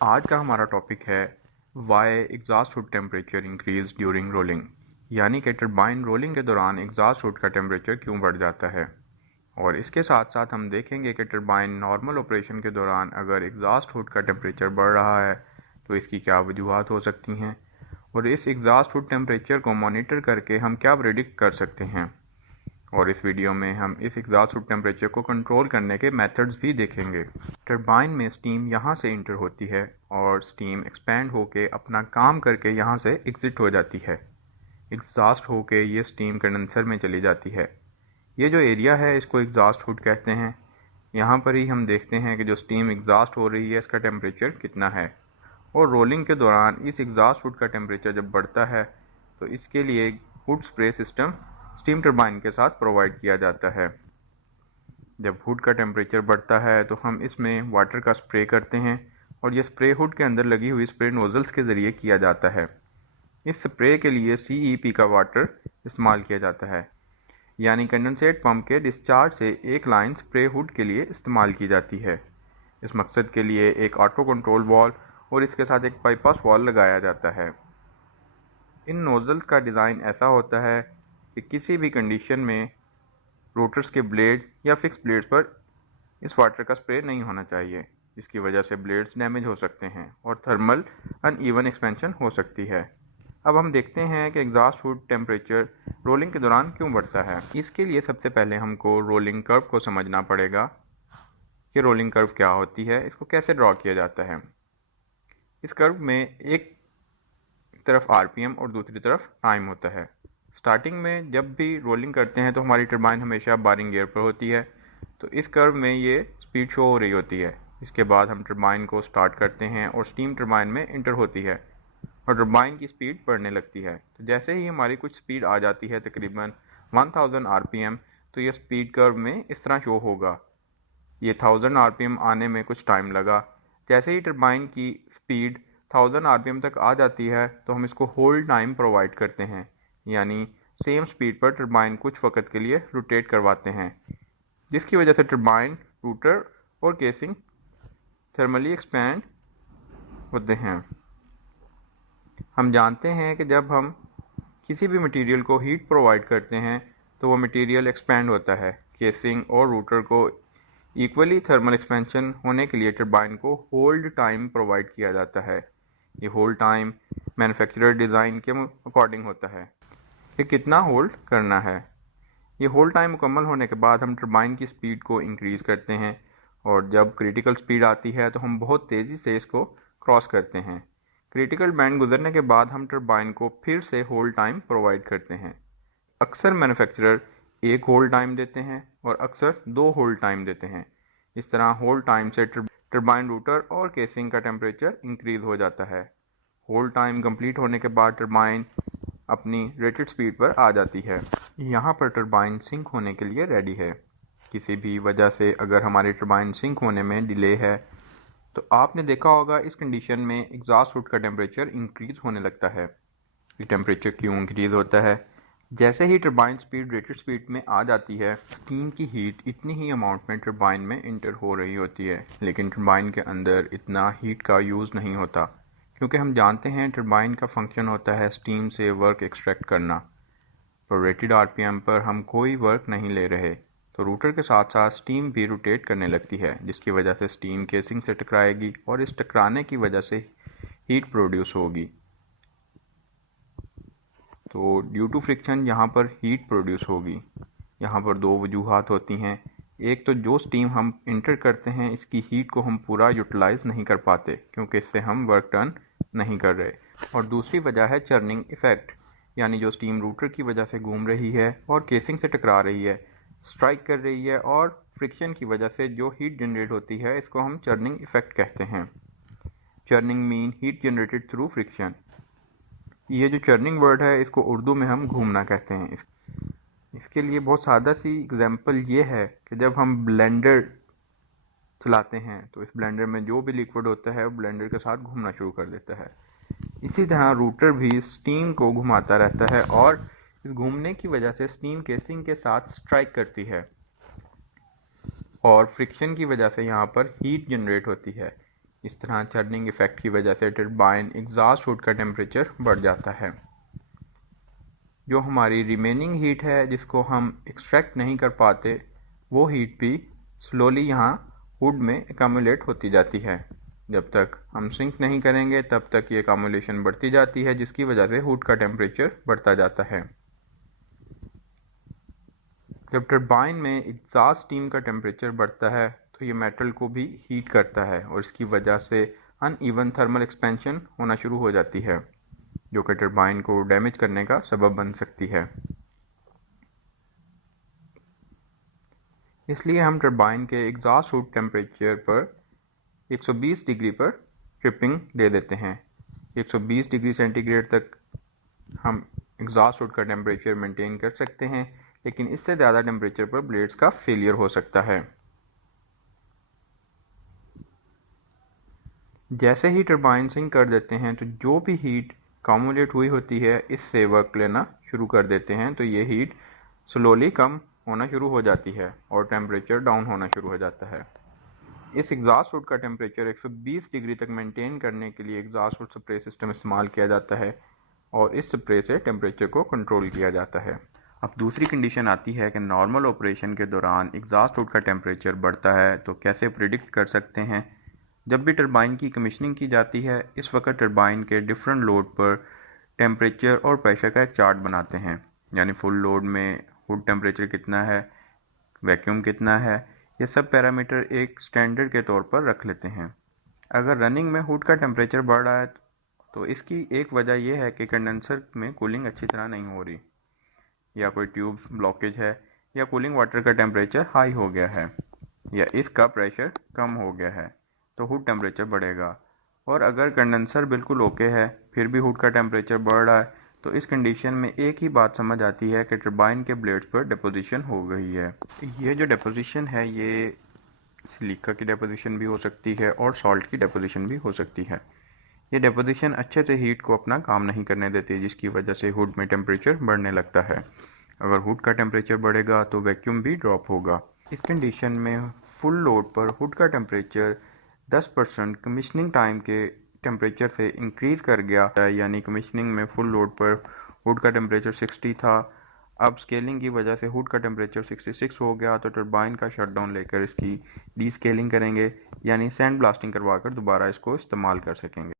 आज का हमारा टॉपिक है why exhaust hood temperature increase during rolling, यानी कि टरबाइन रोलिंग के दौरान एग्जॉस्ट हुड का टेम्परेचर क्यों बढ़ जाता है। और इसके साथ साथ हम देखेंगे कि टरबाइन नॉर्मल ऑपरेशन के दौरान अगर एग्जॉस्ट हुड का टेम्परेचर बढ़ रहा है तो इसकी क्या वजूहात हो सकती हैं, और इस एग्जॉस्ट हुड टेम्परेचर को मॉनिटर करके हम क्या प्रेडिक्ट कर सकते हैं। और इस वीडियो में हम इस एग्जॉस्ट हुड टेम्परेचर को कंट्रोल करने के मेथड्स भी देखेंगे। टरबाइन में स्टीम यहाँ से इंटर होती है और स्टीम एक्सपैंड होके अपना काम करके यहाँ से एग्जिट हो जाती है। एग्जॉस्ट होके ये स्टीम कंडेंसर में चली जाती है। ये जो एरिया है इसको एग्जॉस्ट हुड कहते हैं। यहाँ पर ही हम देखते हैं कि जो स्टीम एग्जॉस्ट हो रही है इसका टेम्परेचर कितना है, और रोलिंग के दौरान इस एग्जॉस्ट हुड का टेम्परेचर जब बढ़ता है तो इसके लिए hood spray system steam turbine के साथ प्रोवाइड किया जाता है। जब हुड का टेम्परेचर बढ़ता है तो हम इसमें वाटर का स्प्रे करते हैं, और यह स्प्रे हुड के अंदर लगी हुई स्प्रे नोजल्स के ज़रिए किया जाता है। इस स्प्रे के लिए CEP का वाटर इस्तेमाल किया जाता है, यानी कंडेंसेट पंप के डिस्चार्ज से एक लाइन स्प्रे हुड के लिए इस्तेमाल की जाती है। इस मकसद के लिए एक ऑटो कंट्रोल वॉल और इसके साथ एक बाईपास वॉल लगाया जाता है। इन नोजल्स का डिज़ाइन ऐसा होता है कि किसी भी कंडीशन में रोटर्स के ब्लेड या फिक्स ब्लेड्स पर इस वाटर का स्प्रे नहीं होना चाहिए, जिसकी वजह से ब्लेड्स डैमेज हो सकते हैं और थर्मल अनइवन एक्सपेंशन हो सकती है। अब हम देखते हैं कि एग्जॉस्ट हुड टेम्परेचर रोलिंग के दौरान क्यों बढ़ता है। इसके लिए सबसे पहले हमको रोलिंग कर्व को समझना पड़ेगा कि रोलिंग कर्व क्या होती है, इसको कैसे ड्रॉ किया जाता है। इस कर्व में एक तरफ RPM और दूसरी तरफ टाइम होता है। स्टार्टिंग में जब भी रोलिंग करते हैं तो हमारी टरबाइन हमेशा बारिंग गियर पर होती है, तो इस कर्व में ये स्पीड शो हो रही होती है। इसके बाद हम टरबाइन को स्टार्ट करते हैं और स्टीम टरबाइन में इंटर होती है और टरबाइन की स्पीड बढ़ने लगती है। तो जैसे ही हमारी कुछ स्पीड आ जाती है तकरीबन 1000 RPM, तो ये स्पीड कर्व में इस तरह शो होगा। ये 1000 RPM आने में कुछ टाइम लगा। जैसे ही टरबाइन की स्पीड 1000 RPM तक आ जाती है तो हम इसको होल्ड टाइम प्रोवाइड करते हैं, यानी सेम स्पीड पर टरबाइन कुछ वक्त के लिए रोटेट करवाते हैं, जिसकी वजह से टरबाइन, रोटर और केसिंग थर्मली एक्सपैंड होते हैं। हम जानते हैं कि जब हम किसी भी मटेरियल को हीट प्रोवाइड करते हैं तो वो मटेरियल एक्सपैंड होता है। केसिंग और रोटर को इक्वली थर्मल एक्सपेंशन होने के लिए टरबाइन को होल्ड टाइम प्रोवाइड किया जाता है। ये होल्ड टाइम मैन्युफैक्चरर डिज़ाइन के अकॉर्डिंग होता है कि कितना होल्ड करना है। ये होल्ड टाइम मुकम्मल होने के बाद हम टरबाइन की स्पीड को इंक्रीज़ करते हैं, और जब क्रिटिकल स्पीड आती है तो हम बहुत तेज़ी से इसको क्रॉस करते हैं। क्रिटिकल बैंड गुजरने के बाद हम टरबाइन को फिर से होल्ड टाइम प्रोवाइड करते हैं। अक्सर मैन्युफैक्चरर एक होल्ड टाइम देते हैं और अक्सर 2 होल्ड टाइम देते हैं। इस तरह होल्ड टाइम से टरबाइन रोटर और केसिंग का टेम्परेचर इंक्रीज़ हो जाता है। होल्ड टाइम कंप्लीट होने के बाद टरबाइन अपनी रेटेड स्पीड पर आ जाती है। यहाँ पर टरबाइन सिंक होने के लिए रेडी है। किसी भी वजह से अगर हमारी टरबाइन सिंक होने में डिले है तो आपने देखा होगा इस कंडीशन में एग्जॉस्ट हुड का टेम्परेचर इंक्रीज़ होने लगता है। ये टेम्परेचर क्यों इंक्रीज़ होता है? जैसे ही टरबाइन स्पीड रेटेड स्पीड में आ जाती है, स्टीम की हीट इतनी ही अमाउंट में टरबाइन में इंटर हो रही होती है, लेकिन टरबाइन के अंदर इतना हीट का यूज़ नहीं होता, क्योंकि हम जानते हैं टरबाइन का फंक्शन होता है स्टीम से वर्क एक्सट्रैक्ट करना। तो रेटेड RPM पर हम कोई वर्क नहीं ले रहे, तो रोटर के साथ साथ स्टीम भी रोटेट करने लगती है, जिसकी वजह से स्टीम केसिंग से टकराएगी और इस टकराने की वजह से हीट प्रोड्यूस होगी। तो ड्यू टू फ्रिक्शन यहाँ पर हीट प्रोड्यूस होगी। यहाँ पर 2 वजूहात होती हैं। एक तो जो स्टीम हम इंटर करते हैं इसकी हीट को हम पूरा यूटिलाइज़ नहीं कर पाते, क्योंकि इससे हम वर्क डन नहीं कर रहे। और दूसरी वजह है चर्निंग इफ़ेक्ट, यानी जो स्टीम रूटर की वजह से घूम रही है और केसिंग से टकरा रही है, स्ट्राइक कर रही है, और फ्रिक्शन की वजह से जो हीट जनरेट होती है इसको हम चर्निंग इफ़ेक्ट कहते हैं। Churning mean heat generated through friction. ये जो चर्निंग वर्ड है इसको उर्दू में हम घूमना कहते हैं। इसके लिए बहुत सादा सी एग्जांपल ये है कि जब हम ब्लेंडर चलाते हैं तो इस ब्लेंडर में जो भी लिक्विड होता है वो ब्लेंडर के साथ घूमना शुरू कर देता है। इसी तरह रूटर भी स्टीम को घुमाता रहता है और इस घूमने की वजह से स्टीम केसिंग के साथ स्ट्राइक करती है और फ्रिक्शन की वजह से यहाँ पर हीट जनरेट होती है। इस तरह चर्निंग इफेक्ट की वजह से टरबाइन एग्जॉस्ट हुड का टेम्परेचर बढ़ जाता है। जो हमारी रिमेनिंग हीट है जिसको हम एक्सट्रैक्ट नहीं कर पाते, वो हीट भी स्लोली यहाँ हुड में एकम्युलेट होती जाती है। जब तक हम सिंक नहीं करेंगे तब तक ये एकम्युलेशन बढ़ती जाती है, जिसकी वजह से हुड का टेम्परेचर बढ़ता जाता है। जब टरबाइन में एग्जॉस्ट स्टीम का टेम्परेचर बढ़ता है तो ये मेटल को भी हीट करता है और इसकी वजह से अनइवन थर्मल एक्सपेंशन होना शुरू हो जाती है, जो कि टरबाइन को डैमेज करने का सबब बन सकती है। इसलिए हम टरबाइन के एग्जॉस्ट हुड टेम्परेचर पर 120 डिग्री पर ट्रिपिंग दे देते हैं। 120 डिग्री सेंटीग्रेड तक हम एग्जॉस्ट हुड का टेम्परेचर मेंटेन कर सकते हैं, लेकिन इससे ज़्यादा टेम्परेचर पर ब्लेड्स का फेलियर हो सकता है। जैसे ही टरबाइन सिंक कर देते हैं तो जो भी हीट कम्युलेट हुई होती है इससे वर्क लेना शुरू कर देते हैं, तो ये हीट स्लोली कम होना शुरू हो जाती है और टेम्परेचर डाउन होना शुरू हो जाता है। इस एग्जॉस्ट हुड का टेम्परेचर 120 डिग्री तक मेंटेन करने के लिए एग्जॉस्ट हुड स्प्रे सिस्टम इस्तेमाल किया जाता है और इस स्प्रे से टेम्परेचर को कंट्रोल किया जाता है। अब दूसरी कंडीशन आती है कि नॉर्मल ऑपरेशन के दौरान एग्जॉस्ट हुड का टेम्परेचर बढ़ता है, तो कैसे प्रिडिक्ट कर सकते हैं। जब भी टरबाइन की कमीशनिंग की जाती है इस वक्त टरबाइन के डिफरेंट लोड पर टेम्परेचर और प्रेशर का एक चार्ट बनाते हैं, यानी फुल लोड में हुड टेम्परेचर कितना है, वैक्यूम कितना है, ये सब पैरामीटर एक स्टैंडर्ड के तौर पर रख लेते हैं। अगर रनिंग में हुड का टेम्परेचर बढ़ रहा है तो इसकी एक वजह यह है कि कंडेंसर में कूलिंग अच्छी तरह नहीं हो रही, या कोई ट्यूब ब्लॉकेज है, या कूलिंग वाटर का टेम्परेचर हाई हो गया है, या इसका प्रेशर कम हो गया है, तो हुड टेम्परेचर बढ़ेगा। और अगर कंडेंसर बिल्कुल ओके है फिर भी हुड का टेम्परेचर बढ़ रहा है तो इस कंडीशन में एक ही बात समझ आती है कि टरबाइन के ब्लेड्स पर डिपोजिशन हो गई है। ये जो डिपोजिशन है ये सिलिका की डिपोजिशन भी हो सकती है और सॉल्ट की डिपोजिशन भी हो सकती है। ये डिपोजिशन अच्छे से हीट को अपना काम नहीं करने देती, जिसकी वजह से हुड में टेम्परेचर बढ़ने लगता है। अगर हुड का टेम्परेचर बढ़ेगा तो वैक्यूम भी ड्रॉप होगा। इस कंडीशन में फुल लोड पर हुड का टेम्परेचर 10% कमीशनिंग टाइम के टेम्परेचर से इंक्रीज़ कर गया है, यानी कमीशनिंग में फुल लोड पर हुड का टेम्परेचर 60 था, अब स्केलिंग की वजह से हुड का टेम्परेचर 66 हो गया, तो टरबाइन का शटडाउन लेकर इसकी डी स्केलिंग करेंगे, यानी सैंड ब्लास्टिंग करवा कर दोबारा इसको इस्तेमाल कर सकेंगे।